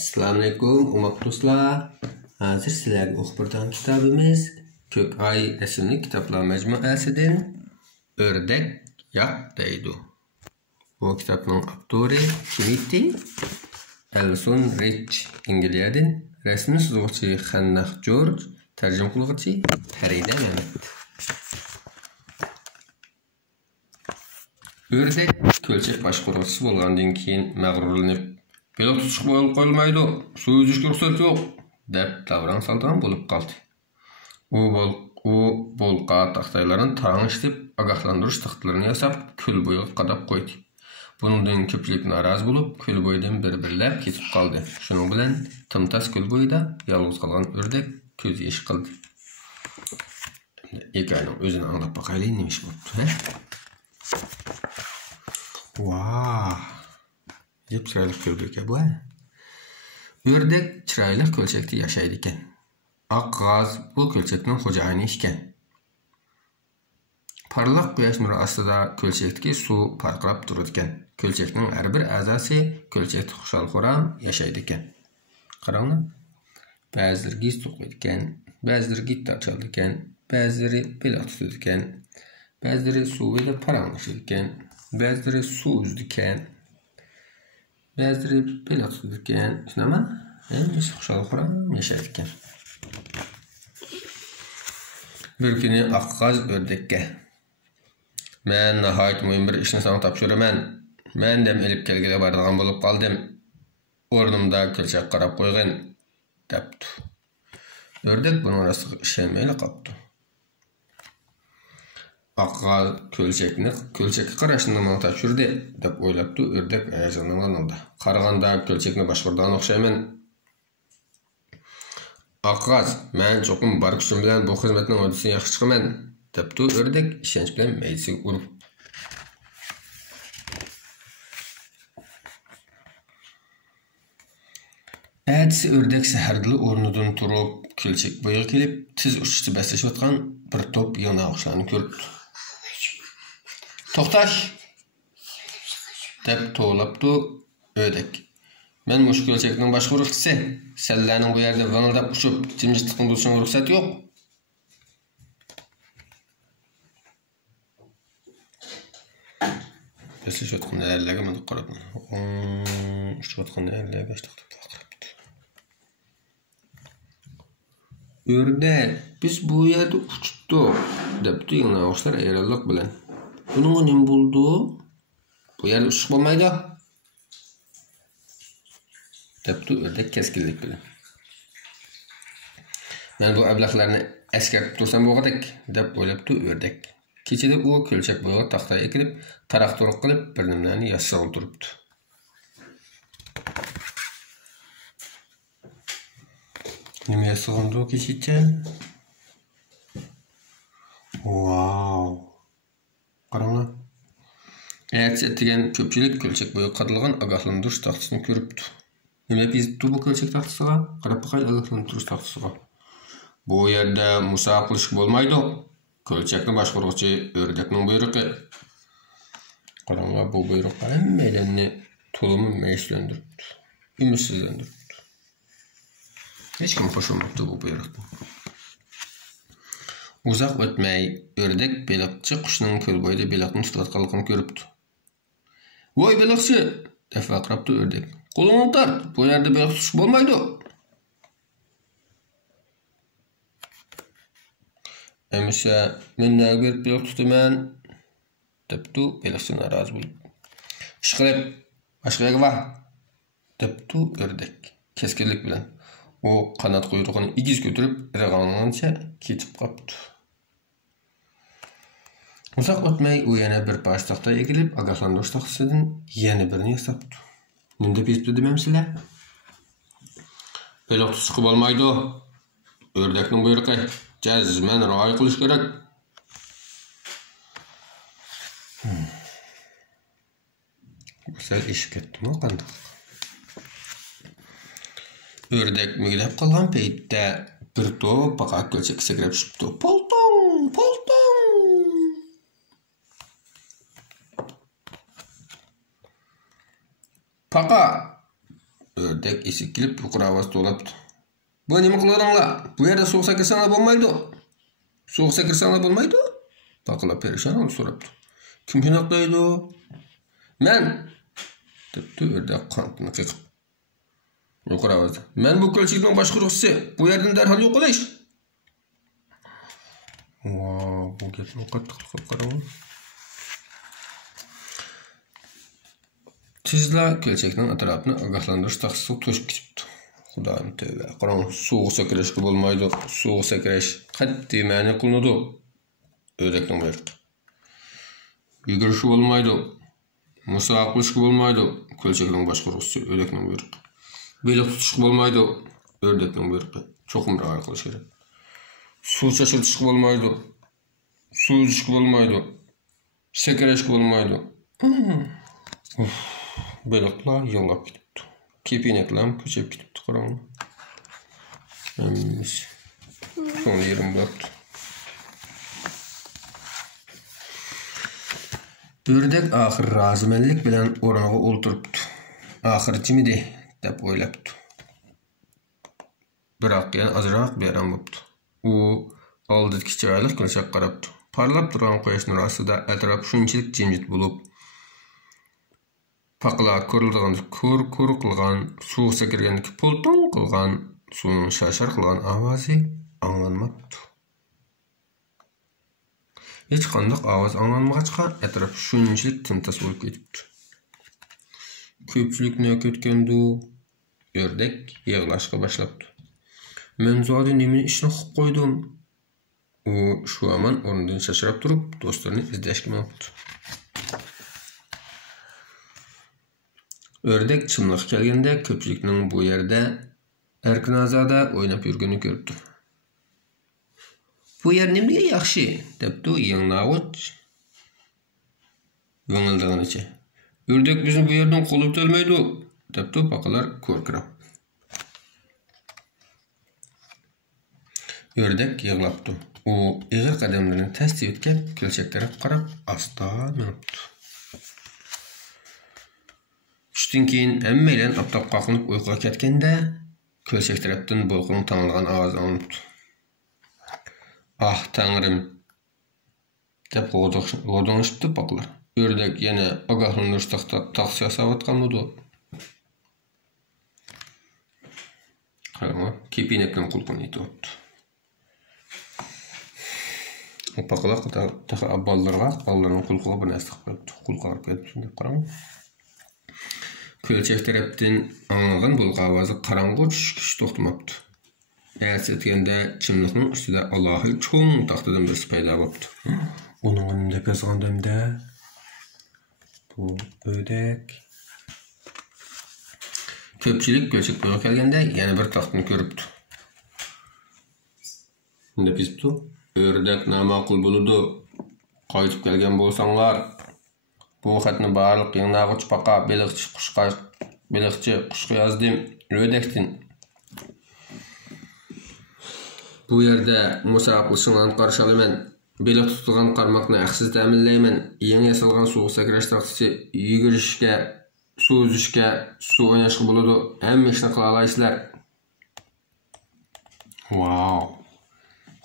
Assalamualaikum umat do'stlar. Hozir sizlarga o'qib bergan kitobimiz Ko'k Ay rasmli kitoblar majmuasidan O'rdak yoq deydi. Bu kitobning avtori Timothy Elson Rich Angliyadan, rasmni suzuvchi Xannah George, tarjima qiluvchi Farida Mehmet. O'rdak ko'lchak boshqaruvchisi bo'lgandan keyin mag'rurlanib, "Pilot tushib qo'yilmaydi, suv yuzishga ruxsat yo'q" deb davron solgan bo'lib qoldi. U bolqa taxtaylarni tarang'ishtib, ogohlantirish taxtalarini yasab, ko'l bo'yiga qadab qo'ydi. Bundan ko'pchilik norozi bo'lib, ko'l bo'yidan bir-birlab ketib qoldi. Shuning bilan timtas ko'l bo'yida yolg'iz qolgan o'rdak ko'z yosh qildi. Hikoyaning o'zini anglab boqaylik, nima ish bo'pti, Vay! Deb chiroyli ko'rdik bu. O'rdak chiroyli ko'lchakda yashaydi ekan. Oq g'oz bu ko'lchakning xo'jayini ekan. Parlaq quyosh nuri ostida ko'lchakdagi suv parqirab turadi ekan. Ko'lchakning har bir a'zosi ko'lchakda xushal-xuram yashaydi ekan. Qaranglar. Ba'zilari giz to'qiydi ekan, ba'zilari gitar chaladi ekan, ba'zilari piloot tutadi ekan, ba'zilari suvda paranglashadi ekan, ba'zilari suv uzdi ekan. Ba'zilari piloot tutadi ekan. Shunaqa? Hammasi xushal-xuram yashaydi ekan. Bir kuni oqqoz o'rdakka: "Men nihoyat muhim bir ishni sana topshiraman. Men dem elib kelgili boradigan bo'lib qoldim. O'rnimda ko'lchak qarab qo'ygin" debdi. O'rdak buning rostiga ishonmay qoldi. Oqqoz ko'lchakka qarashni menga topshirdi deb o'ylabdi. O'rdak hayajonlanganida: "Qaraganda ko'lchakni boshqaradigan o'xshayman. Oqqoz, men cho'qim bor kuchim bilan bu xizmatning uddasini yaxshi chiqaman" debdi. O'rdak ishonch bilan maydasiga urib. Ertasi o'rdak saharda o'rnidan turib, ko'lchak bo'yiga kelib, tiz uchishda baslashayotgan bir to'p yong'oqlarni ko'rdi. "To'xtash!" deb to'labdi o'rdak. "Men mush ko'lchakning boshqaruvchisi. Senlarning bu yerda vangildab uçup jimjitlikni buzishga ruxsat yo'q." Baslashayotgan nelarga men qarab, uçayotgan nelarga to'xtab qoldi. "O'rdak, biz bu yerda uchdik" debdi yong'oqlar ayronlik bilan. "Buningga nima bo'ldi? Bu yerda uchish bo'lmaydi" debdi o'rdak keskinlik bilan. "Men bu ablahlarni eskartib tursam bo'lg'adak" deb o'ylabdi o'rdak. Kechada u ko'lchak bo'yiga taxtaga kirib, taraq-turuq qilib bir nimalarni yasab turibdi. Nima yasag'andi u kechacha? Wow! Qaranglar. Ertasi degan ko'pchilik ko'lchak bo'yiga qadalgan ogohlantirish taxtasini ko'ribdi. Nima yozibdi bu ko'lchak taxtasiga? Qarab boqay ogohlantirish taxtasiga. "Bu yerda muso qilish bo'lmaydi. Ko'lchakni boshqaruvchi o'rdakning buyrug'i." Qaranglar, bu buyruq hammalarni to'limi mayishlantiribdi, umidsizlantiribdi. Hech kim xo'shamabdi bu buyruqdan. Uzoq o'tmay o'rdak beliqchi qushning ko'l bo'yida beliqni tutayotganligini ko'ribdi. "Voy beliqchi!" deb baqiribdi o'rdak. "Qo'lingni tart, bu yerda beliq tutish bo'lmaydi." "Emisha men nega berib beliq tutaman?" debdi beliqchi norozi bo'lib. "Ishqilib, boshqa yerga bor" debdi o'rdak keskinlik bilan. U qanot quyrug'ini igiz ko'tarib, irg'angancha ketib qoldi. Uzoq o'tmay u yana bir parcha taxtaga egilib, ogohlantirish taxtasidan yana birini yasabdi. "Nima deb yozibdi deymsizlar? Beliq tutishga bo'lmaydi. O'rdakning buyrug'i. Jazman rioya qilish kerak." Sal eshib ketdimi qanday? O'rdak muglab qolgan paytda bir to'p paqa ko'lchakka sakrab tushibdi. "Poltong, poltong!" "Paqa!" Ördek esik kelip yuqori ovoz to'labdi. Bu nima qilaringlar? Bu yerda suv sakirsanglar bo'lmaydi. Suv sakirsanglar bo'lmaydi. Paqalar perişan olib so'rabdi. Kim shunaqa deydi? Men debdi ördek qanotini qiqib. Yuqori ovozda. Men bu ko'lchikning boshqaruvchisi. Bu yerdan darhol yo'qolish. Wow, bu gapni qattiq qilib qarang. Tezla ko'lchakning atrofini ogohlantirish taqsisi to'shib ketibdi. Xudoyim tövbe. Qarang, suvga sakrashga bo'lmaydi. Suvga sakrash qat'iy ma'ni qilinadi. Ördekning buyrug'i. Yugurishga bo'lmaydi. Musobaqa qilishga bo'lmaydi. Ko'lchakning boshqaruvchisi ördekning buyrug'i. Beliq tutishga bo'lmaydi. Ördekning buyrug'i. Cho'qim rioya qilish kerak. Suv chashirishga bo'lmaydi. Suv ichishga bo'lmaydi. Sakrashga bo'lmaydi. Beliqlar yig'lab ketibdi. Kepinaklar ko'chib ketibdi, qarang. So'ng yerim bo'libdi. Ördek oxir rozimanlik bilan o'rniga o'ltiribdi. Oxir jimidi deb o'ylabdi. Biroq yana ozroq beram bo'libdi. U oldidagi chiroyli ko'lchakka qarabdi. Parlab turgan quyosh nuri ostida atrof shunchalik jimjit bo'lib, paqalar ko'rildiganda ko'r qilgan, suv sakraganda polton qilgan, suvning shashar qilgan ovozi anglanmabdi. Hech qanday ovoz anglanmag'achqa atrof shunchalik tintas bo'lib ketibdi. Ko'pchilikni ketganda ördek yig'lashga boshlabdi. Men zodi nima ishni qilib qo'ydim? U shu aman o'rnidan shashrab turib, do'stlarini izlashga mo'ltdi. Ördek chimliq kelganda ko'pchilikning bu yerda erkin-ozoda o'ynab yurganini ko'ribdi. Bu yer nimaga yaxshi, debdi yangnag'ich vingildiganicha. Ördek bizni bu yerdan qo'lib kelmaydi, debdi paqalar ko'rkirab. Ördek yig'labdi. U ig'ir qadamlarini tez yetkab, ko'lchak taraf qarab, asta minibdi. Tushdan keyin hammalar aptab qoqinib uyquga ketganda, ko'lchak tarafdan bo'lqin tanilgan ovoz anglabdi. Ah, Tangrim, deb g'o'donishdi paqalar. Ördek yana ogohlantirish taqsi yasavatganmidi? Qarang, kepinakdan qulqini yetyapti. Paqalar taqa ballarning qulqiga bir narsa qilibdi. Qulqarib ketibdi deb qarang. Ko'lchak tarafdan anglagan bo'lgan ovozi qarang'u tushkish to'xtamabdi. Aks-etganda chimliqning ustida Allohi cho'ng taxtadan birisi paydo bo'libdi. Uning o'rnida yozgandamda bu ördek. Ko'pchilik ko'chib kelganda yana bir taxtni ko'ribdi. Unda bizibdi. Ördek namaqul bo'ladi. Qaytib kelgan bo'lsanglar, bu xatni barliq yangnag'ich paqa beliqchi qushqa yozdim. Ördekdin. Bu yerda musobaqa qilishinglarni qarshi olaman. Beliq tutilgan qarmoqni haqsiz ta'minlayman. Yangi yasalgan suv sakrash taqsisi yugurishga, suv uzishga, suv o'ynashga bo'ladi. Hamma ishni qila olasizlar. Wow.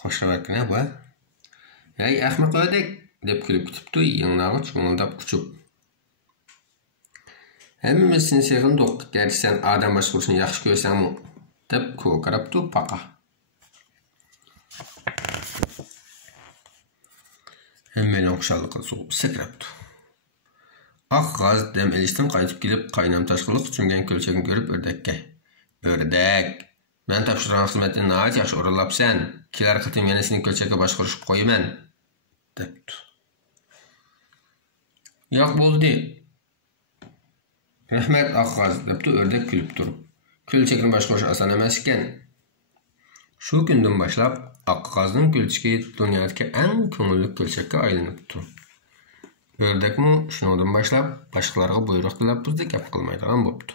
Xo'shavatgina bu. Ey ahmoq ördek, deb kulib ketibdi, yangnag'ich mo'ldab kuchib. Hammamiz seni seg'indik, garchi sen odam boshqarishni yaxshi ko'rsangmi, deb ko'karabdi paqa. Hammaning xushalliqqa so'g'ib sakrabdi. Oq g'az dam ilishdan qaytib kelib, qaynam tashqiliq tushungan ko'lchakni ko'rib ördekka. Ördek, men topshirgan xizmatni nihoyat yaxshi o'rinlabsan. Kelar qitim yana seni ko'lchakka boshqarishib qo'yaman, debdi. Yo'q bo'ldi. Rahmat oqqaz, debdi ördek kulib turib. Ko'lchakni boshqarish oson emas ekan. Shu kundan boshlab oqqazning ko'lchagi dunyodagi eng ko'ngilli ko'lchakka aylanibdi. Ördekmi shundan boshlab boshqalarga buyruq talaffuzda gap qilmaydigan bo'libdi.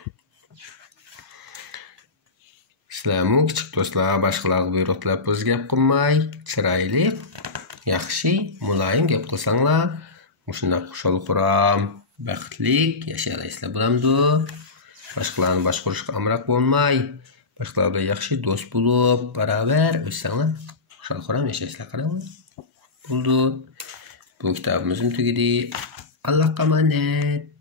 Sizlarmi kichik do'stlar boshqalarga buyruq talaffuzda gap qilmay, chiroyli, yaxshi, muloyim gap qilsanglar, shunday xushal-xuram, baxtli yashaylaysizlar bo'lamdi. Başqalarni boshqarishga amroq bo'lmay, boshqalar bilan yaxshi do'st bo'lib, baravar o'ssanglar, xushal-xuram yashaysizlar, qaranglar. Bo'ldi. Bu kitobimiz tugadi. Allohga omonat.